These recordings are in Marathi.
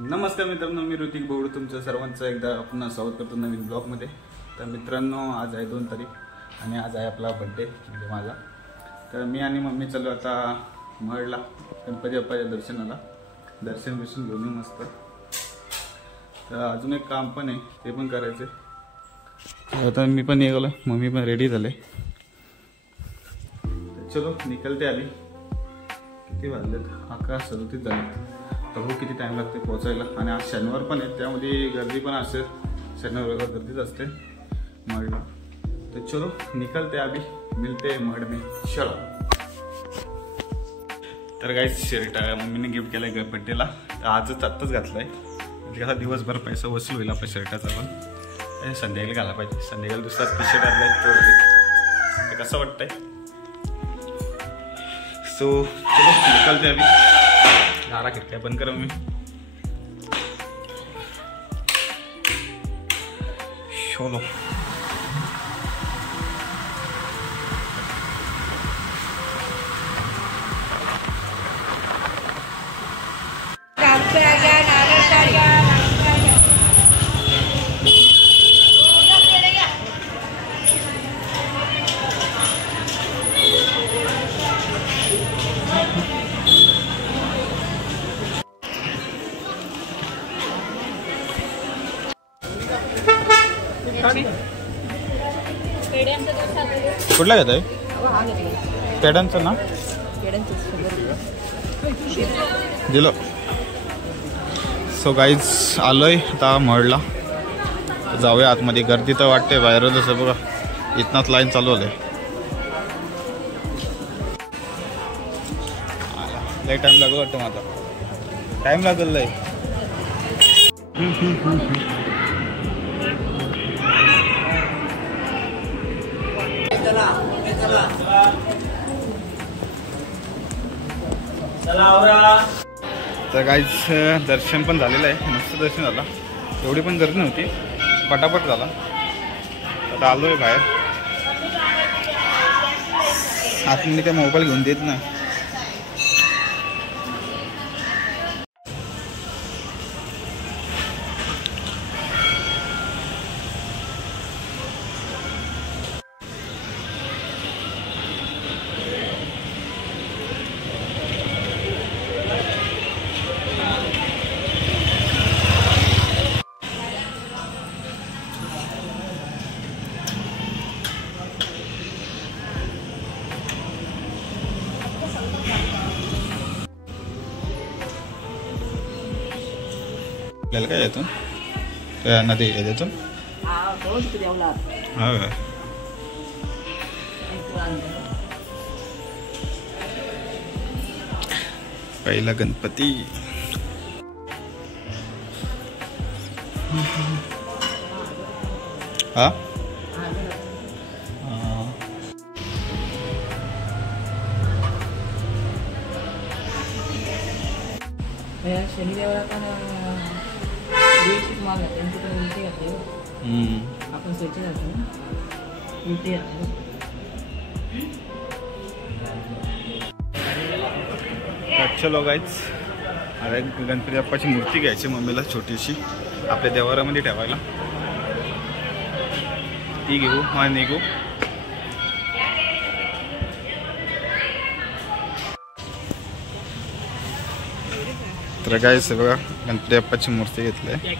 नमस्कार मित्रांनो, मी ऋतिक बोबडे तुमचं सर्वांचं एकदा पुन्हा स्वागत करतो नवीन ब्लॉगमध्ये। तर मित्रांनो, आज आहे 2 तारीख आणि आज आहे आपला बर्थडे म्हणजे माझा। तर मी आणि मम्मी चाललो आता महडला गणपती बाप्पाच्या दर्शनाला। दर्शन बिर्शन घेऊन मस्त। तर अजून एक काम पण आहे, ते पण करायचे। आता मी पण निघालो, मम्मी पण रेडी झाले। चलो निकलते आली। किती वाजलेत? 11:37 झाले। बघू किती टाइम लागते पोहोचायला। आणि आज शनिवार पण आहे, त्यामध्ये गर्दी पण असेल। शनिवार गर्दीच असते महडला। तो चलो निकलते अभी, मिलते महड में। चलो। तर गाइस, शर्ट मम्मीने गिफ्ट केलाय बर्थडेला। आजच आत्ताच घातलाय, म्हणजे कसा दिवसभर पैसा वसूल होईल आपल्या शर्टाचा। पण संध्याकाळी घाला पाहिजे। संध्याकाळी दुसरा टी शर्ट आणलाय, तो कसं वाटतंय? सो चलो निकलते अभी। दारा खिड़कियां बंद करो मम्मी। चलो कुठला घेत आहे? पेड्यांचं ना दिलं। सो गाईज, आलोय आता महडला। जाऊया आतमध्ये। गर्दी तर वाटते बाहेर, जसं बघा इथनाच लाईन चालू आहे। लय टाइम लागेल वाटतं माझा। टाइम लागेल लय। तर गाईज, दर्शन पण झालेलं आहे, मस्त दर्शन झालं। एवढी पण गर्दी नव्हती, पटापट झाला। आता आलोय बाहेर। आतमध्ये काय मोबाईल घेऊन देत नाही। आपल्याला काय येतो? त्या नदी येतो। पहिला गणपती। हा शनिदेवाला पण माल घातले, तिकडे उलटे घातले। आपण स्वच्छ घालतो, उलटे घातले। चलो गाईज, अरे गणपती बाप्पाची मूर्ती घ्यायची मम्मीला, छोटीशी आपल्या देवारामध्ये ठेवायला। ती घेऊ मग निघू। तर गाईज बघा, गणपती बाप्पाची मूर्ती घेतली आहे,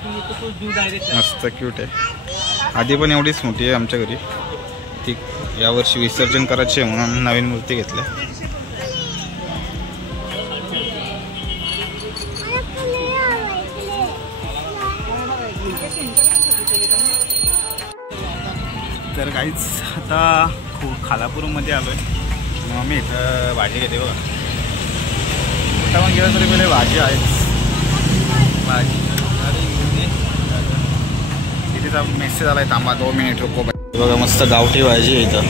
मस्त क्यूट आहे। आधी पण एवढीच मोठी आहे आमच्या घरी, ती यावर्षी विसर्जन करायची आहे म्हणून नवीन मूर्ती घेतली। तर गाईज, आता खालापूरमध्ये आलोय। मम्मी इथं भाजी घेते बघा। कुठं पण गेलं तरी पहिले भाजी आहेच। भाजी तिथेचा मेसेज आलाय, थांबा 2 मिनिट रुको। बघा मस्त गावठी भाजी आहे इथं।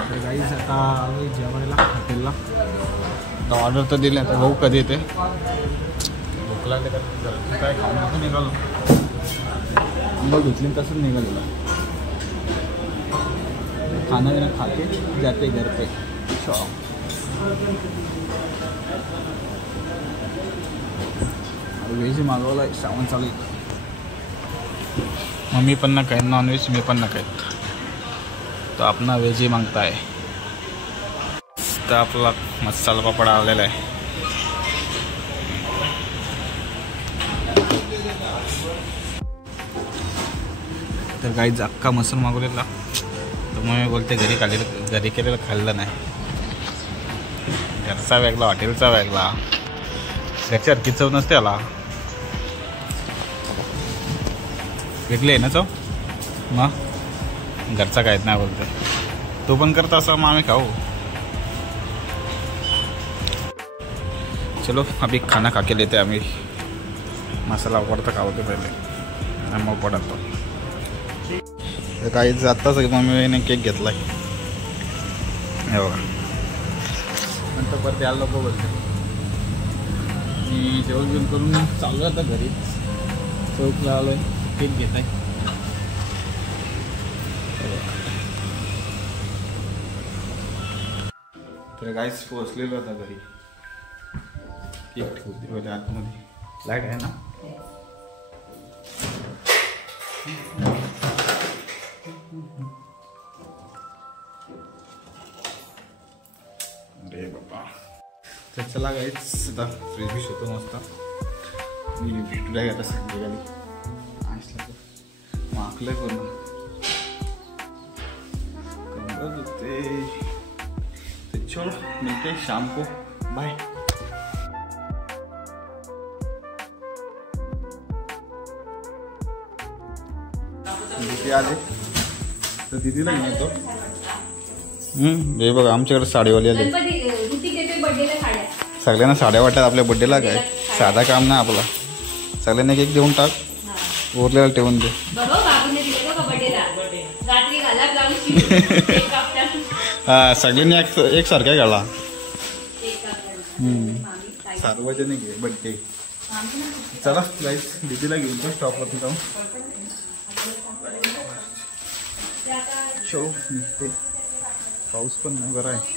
तर गाईज, आता आलोय जेवायला हॉटेलला। आता ऑर्डर तर दिली, आता भाऊ कधी येते। भूक लागले तर काय खाऊन नको निघालो। आंबा घेतली तसंच निघालेलं। खाना पीना खा के जाते घर पे। व्हेज मागवला आहे, श्रावण चालू आहे. मम्मी पण ना खाईत नॉनव्हेज, मी पण ना खाईत, तो आपला व्हेज ही मागताय. तर आपला मसाला पापड आलेला आहे. तर काही अख्खा मसाला मागवलेला, तर मग बोलते घरी केलेलं खाल्लं नाही. घरचा वेगळा, हॉटेलचा वेगळा, घरच्यासारखी चव नसते आला. वेगळी आहे ना चव, मग घरचा काहीच नाही बोलते. तो पण करता असं, मग आम्ही खाऊ. चलो अभी खाना खा के लेते आम्ही. मसाला वापरता खावते पहिले, मग पडतो. काही जाताच मम्मीने केक घेतलाय, हे बघा. नंतर परत यायला नको बोलते. मी जेवण घेऊन करून चालू आता घरी. चौकला आलोय, केक घेत आहे. तर गाईस पोचलेलो आता घरी. केक ठेवते पहिले आतमध्ये. लाईट आहे ना? अरे बाबा. तर चला गाईच आता फ्रीज बी होतो मस्त. मी भेटूया आता संध्याकाळी. माकलंय पूर्ण, कंबर दुखते. तो चलो मिलते शाम को, बाय. दीदी आले तर दीदीला घेऊन येतो. हे बघा आमच्याकडे साडीवाली आले. सगळ्यांना साड्या वाटतात आपल्या बड्डेला. काय साधा काम नाही आपला. सगळ्यांना एक देऊन टाक, उरलेला ठेवून दे. हा सगळ्यांनी एक सारख्या घाला. सार्वजनिक आहे बड्डे. चला गाईस दीदीला घेऊन तो स्टॉपवरती जाऊन. चलो निघते. पाऊस पण नाही, बरा आहे.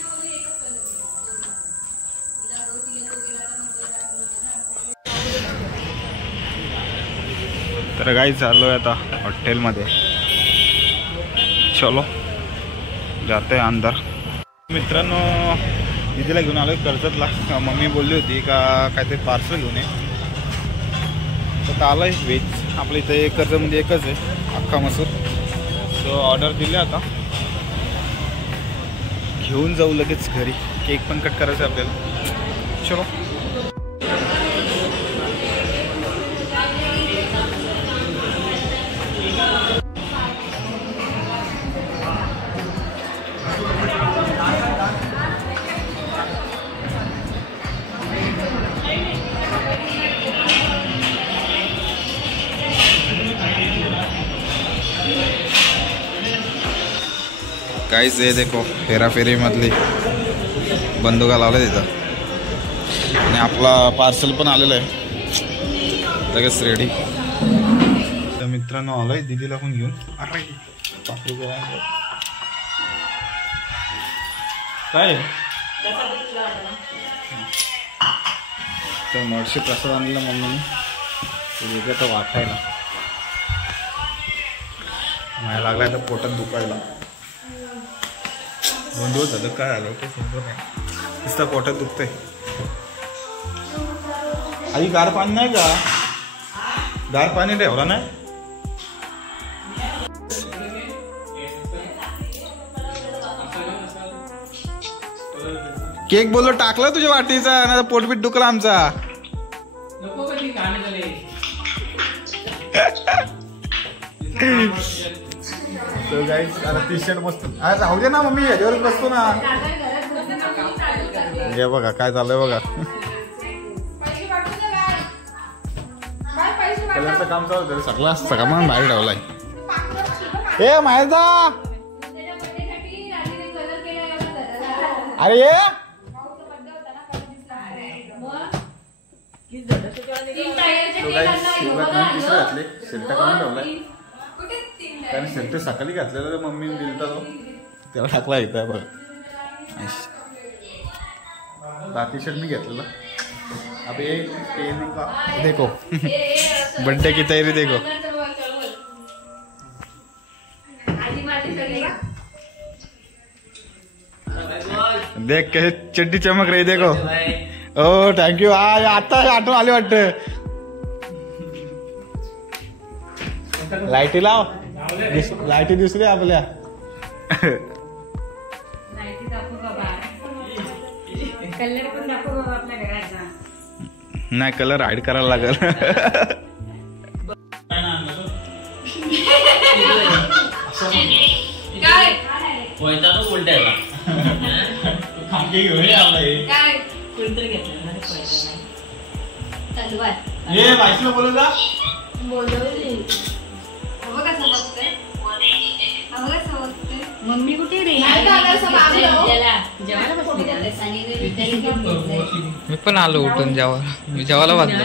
तर गाईस चाललोय आता हॉटेलमध्ये. चलो जाते अंदर. मित्रांनो दीदीला घेऊन आलोय कर्जतला. मम्मी बोलली होती का काहीतरी पार्सल घेऊन ये. तर आलंय व्हेज. आपल्या इथे कर्जतमध्ये एकच आहे, अख्खा मसूर. तो ऑर्डर दिली आता. घेऊन जाऊ लगेच घरी. केक पण कट करायचं आहे आपल्याला. चलो. काहीच हे देखो हेराफेरी मधली बंदुका लावल्या तिथं. आणि आपला पार्सल पण आलेलं आहे लगेच रेडी. तर मित्रांनो आलोय दीदीला पण घेऊन. अरे काय तर मळशी प्रसाद आणलेला मम्मीने. वेगळं तर वाटायला मला लागलाय तर पोटात दुखायला. 2 दिवस झालं काय आलं ते समजत नाही. नुसतं पोटात दुखतंय. आई गार पाणी नाही का? गार पाणी ठेवला नाही. केक बोललो टाकला तुझ्या वाटीचा, नाही पोटपीट दुखला आमचा. तो गाईस आता टी-शर्ट मस्त. आज राहू दे ना मम्मी, याच्यावरच बसतो ना. हे बघा काय चाललंय बघा. कलरचं काम चालू होतं. सगळा सगळा बाहेर ठेवलाय. ए मायदा अरे ये घातले शेल्टा काढून ठेवलाय. कारण शेल्ट सकाळी घातलेला मम्मीने दिलता तो, तेव्हा टाकला येतं बघ. टी शर्ट मी घेतलेला. अबे पेन का देखो बर्थडे की तैयारी देखो. देख कैसे चड्डी चमक रही देखो. ओ थँक्यू. आता आठवण आली वाटतं. लाईटी लाव. लाईटी दिसली आपल्या. कलर पण दाखव बाबा आपल्या घराचा. नाही कलर हाईड करायला लागल. काय उलट्याला काय कोणतरी घेतलं तलवार बोलू का. बोलवली. मम्मी कुठे रे. मी पण आलो उठून मी जेवायला वाजलो.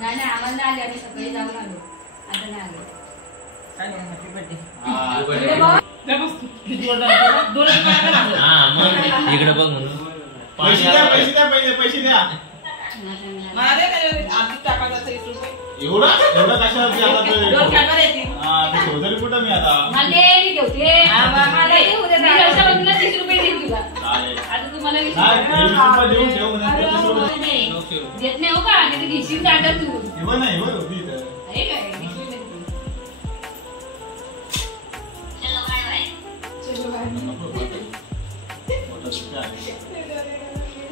नाही आम्हाला आले आम्ही सकाळी जाऊन आलो. आता नाही आलो. इकडे बघ म्हणून पैसे द्या. एवढा कशावर कुठं मी आता तुम्हाला देत नाही हो का घेशील दादा तू.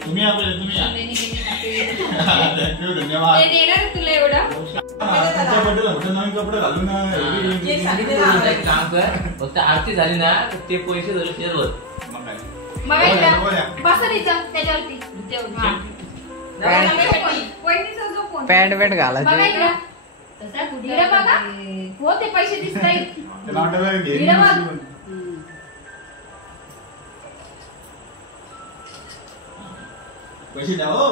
तुम्ही धन्यवाद. तुला एवढा नवीन कपडे घालून काम कर. फक्त आरती झाली ना ते पैसे धरू शेअरवर. पॅन्ट पॅन्ट घालायचे. पैसे दिसत आहेत. पैसे द्या हो.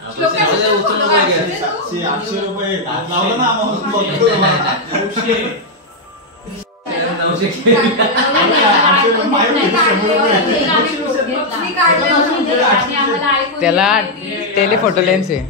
700-800 रुपये लावलं ना त्याला टेलिफोटो लेन्स आहे.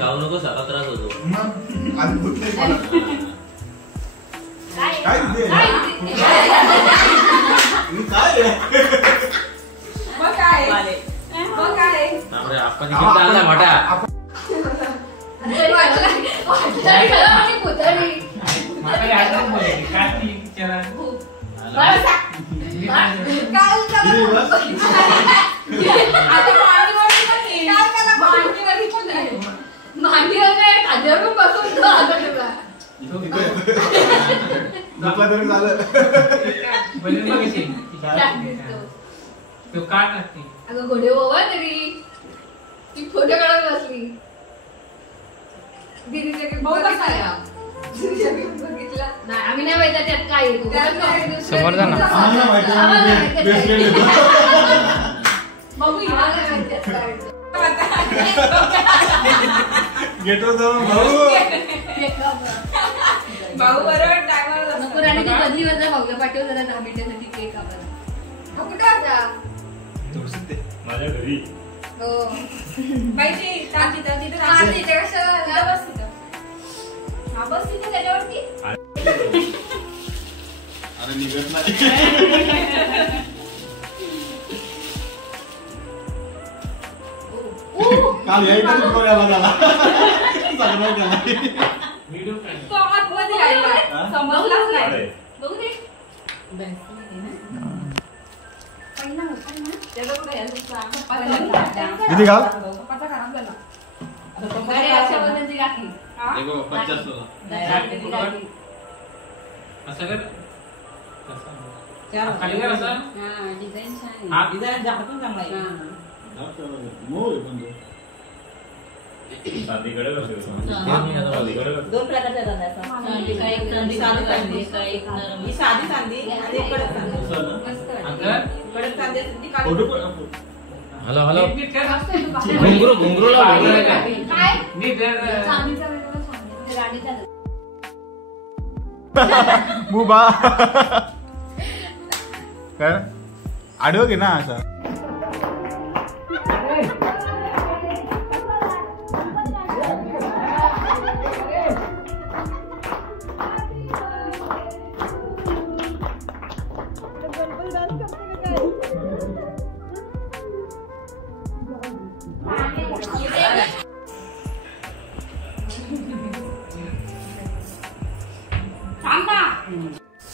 खाऊ नको सगळा त्रास होतो. आपण मोठा अगं घोडे बाबा तरी ती फोटो काढत बसली. बघितला नाही आम्ही नाही माहिती त्यात काय येतो. समोर जा ना. भाऊ बरोबर नको राणी तू बदलीवर जा. भाऊला पाठव जरा 10 मिनिटांसाठी केक कापायला. कुठे आता माझ्या घरी हो पाहिजे. तिथे कशाला बस तिथं. हा बस तिथे त्याच्यावरती. अरे निघत नाही. काल यायचं समजलाच नाही. बघू दे किती घाल. दोन प्रकारच्या चांदी असतात. एक चांदी साधी चांदी, एक नरम. ही साधी चांदी आणि एक कडक चांदी. कडक चांदी असते ती काढून. हॅलो हॅलो घुंगरू घुंगरूला बुबा काय आडवं घे ना असा.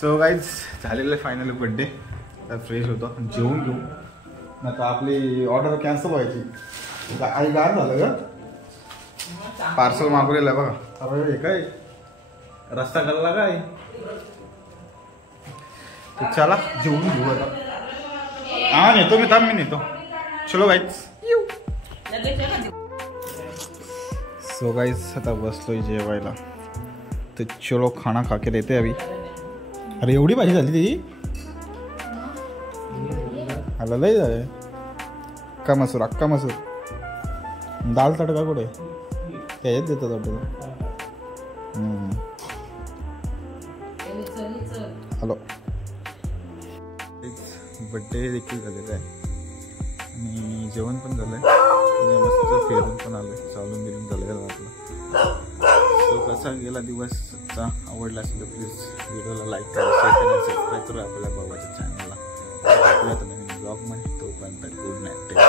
सो गाईज झालेलं आहे फायनली बड्डे. तर फ्रेश होतो जेवून घेऊ. आता आपली ऑर्डर कॅन्सल व्हायची. आई गार झालं का पार्सल मागवलेलं आहे बघा. अरे हे काय रस्ता गल्ला काय. तर चला जेवून घेऊ आता. हा नेतो मी थांब मी नेतो. चलो गाईज. सो गाईज आता बसलोय जेवायला. तो चलो खाना खा के देते अभी. अरे एवढी भाजी झाली त्याची. आला लय झालं. अक्का मसूर अक्का मसूर. दाल तडका कुठे त्याच्यात देतात वाटतं. हॅलो बड्डे देखील झालेला आहे आणि जेवण पण झालं आहे. मस्त फिरून पण आलं आहे. चालून बिलून झालेलं आपलं. तो कसा गेला दिवस आवडला असेल तर प्लीज व्हिडिओला लाईक करा, शेअर करा, सबस्क्राईब करा आपल्या भावाच्या चॅनलला. भेटूया नवीन ब्लॉगमध्ये. तोपर्यंत गुड नाईट.